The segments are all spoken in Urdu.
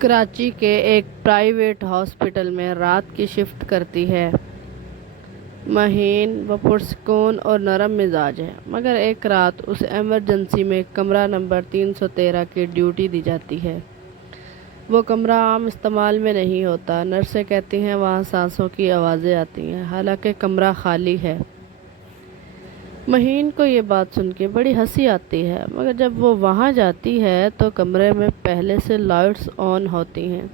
کراچی کے ایک پرائیویٹ ہاسپٹل میں رات کی شفٹ کرتی ہے۔ مہین و پرسکون اور نرم مزاج ہے، مگر ایک رات اسے ایمرجنسی میں کمرہ نمبر 313 کی ڈیوٹی دی جاتی ہے۔ وہ کمرہ عام استعمال میں نہیں ہوتا۔ نرسیں کہتی ہیں وہاں سانسوں کی آوازیں آتی ہیں، حالانکہ کمرہ خالی ہے۔ مہین کو یہ بات سن کے بڑی ہنسی آتی ہے، مگر جب وہ وہاں جاتی ہے تو کمرے میں پہلے سے لائٹس آن ہوتی ہیں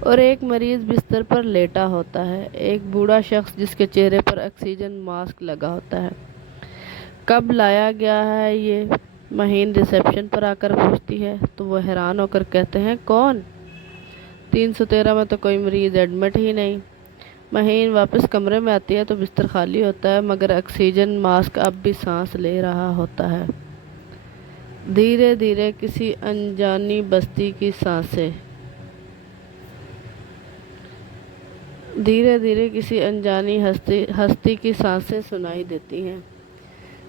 اور ایک مریض بستر پر لیٹا ہوتا ہے، ایک بوڑھا شخص جس کے چہرے پر آکسیجن ماسک لگا ہوتا ہے۔ کب لایا گیا ہے یہ؟ مہین ریسیپشن پر آ کر پوچھتی ہے تو وہ حیران ہو کر کہتے ہیں، کون؟ 313 میں تو کوئی مریض ایڈمٹ ہی نہیں۔ مہین واپس کمرے میں آتی ہے تو بستر خالی ہوتا ہے، مگر آکسیجن ماسک اب بھی سانس لے رہا ہوتا ہے۔ دھیرے دھیرے کسی انجانی بستی کی سانسیں دھیرے دھیرے کسی انجانی ہستی کی سانسیں سنائی دیتی ہیں۔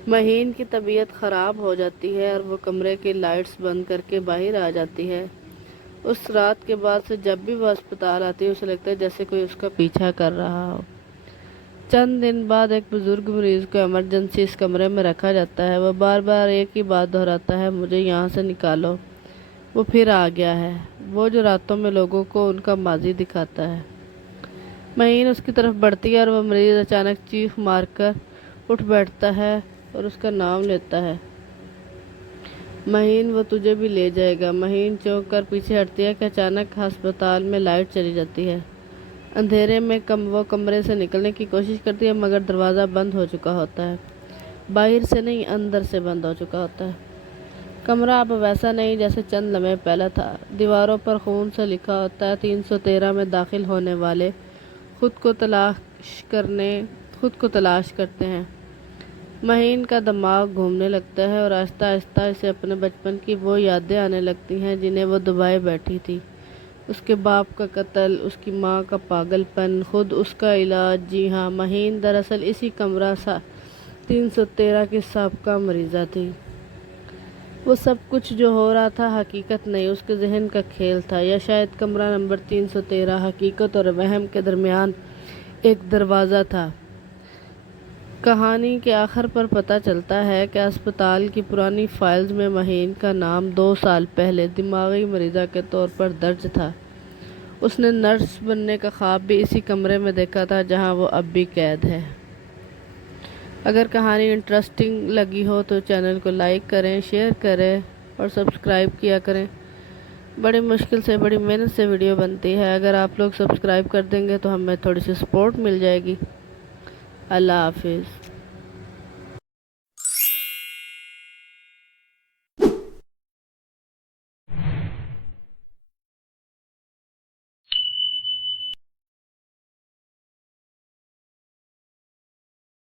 مہین کی طبیعت خراب ہو جاتی ہے اور وہ کمرے کی لائٹس بند کر کے باہر آ جاتی ہے۔ اس رات کے بعد سے جب بھی وہ ہسپتال آتی ہے اسے لگتا ہے جیسے کوئی اس کا پیچھا کر رہا ہو۔ چند دن بعد ایک بزرگ مریض کو ایمرجنسی اس کمرے میں رکھا جاتا ہے۔ وہ بار بار ایک ہی بات دہراتا ہے، مجھے یہاں سے نکالو۔ وہ پھر آ گیا ہے، وہ جو راتوں میں لوگوں کو ان کا ماضی دکھاتا ہے۔ مہین اس کی طرف بڑھتی ہے اور وہ مریض اچانک چیخ مار کر اٹھ بیٹھتا ہے اور اس کا نام لیتا ہے، مہین وہ تجھے بھی لے جائے گا۔ مہین چونک کر پیچھے ہٹتی ہے کہ اچانک ہسپتال میں لائٹ چلی جاتی ہے۔ اندھیرے میں وہ کمرے سے نکلنے کی کوشش کرتی ہے، مگر دروازہ بند ہو چکا ہوتا ہے، باہر سے نہیں اندر سے بند ہو چکا ہوتا ہے۔ کمرہ اب ویسا نہیں جیسے چند لمحے پہلے تھا۔ دیواروں پر خون سے لکھا ہوتا ہے، 313 میں داخل ہونے والے خود کو تلاش کرتے ہیں۔ مہین کا دماغ گھومنے لگتا ہے اور آہستہ آہستہ اسے اپنے بچپن کی وہ یادیں آنے لگتی ہیں جنہیں وہ دبائے بیٹھی تھی۔ اس کے باپ کا قتل، اس کی ماں کا پاگل پن، خود اس کا علاج۔ جی ہاں، مہین دراصل اسی کمرہ 313 کی سابقہ مریضہ تھی۔ وہ سب کچھ جو ہو رہا تھا حقیقت نہیں، اس کے ذہن کا کھیل تھا، یا شاید کمرہ نمبر 313 حقیقت اور وہم کے درمیان ایک دروازہ تھا۔ کہانی کے آخر پر پتہ چلتا ہے کہ اسپتال کی پرانی فائلز میں مہین کا نام 2 سال پہلے دماغی مریضہ کے طور پر درج تھا۔ اس نے نرس بننے کا خواب بھی اسی کمرے میں دیکھا تھا جہاں وہ اب بھی قید ہے۔ اگر کہانی انٹرسٹنگ لگی ہو تو چینل کو لائک کریں، شیئر کریں اور سبسکرائب کیا کریں۔ بڑی مشکل سے، بڑی محنت سے ویڈیو بنتی ہے، اگر آپ لوگ سبسکرائب کر دیں گے تو ہمیں تھوڑی سی سپورٹ مل جائے گی۔ اللہ حافظ۔